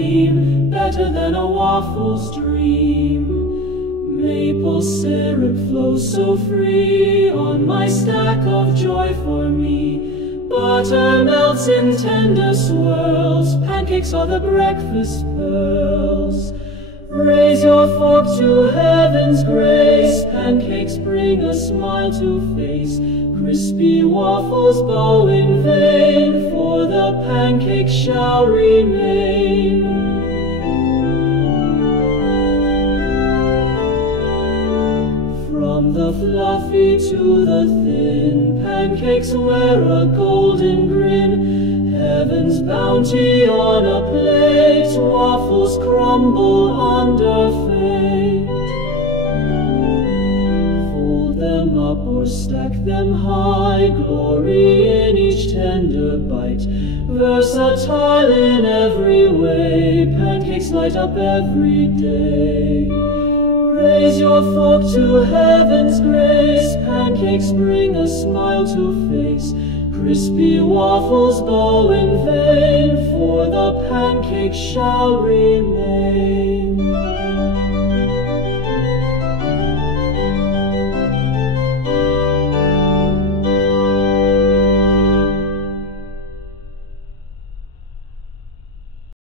gleam, better than a waffle's dream. Maple syrup flows so free on my stack of joy for me. Butter melts in tender swirls, pancakes are the breakfast pearls. Raise your fork to heaven's grace, pancakes bring a smile to face. Crispy waffles bow in vain, for the pancake shall remain. From the fluffy to the thin, pancakes wear a golden grin. Heaven's bounty on a plate, waffles crumble under fate. Fold them up or stack them high, glory in each tender bite. Versatile in every way, pancakes light up every day. Raise your fork to heaven's grace, pancakes bring a smile to face. Crispy waffles bow in vain, for the pancake shall remain.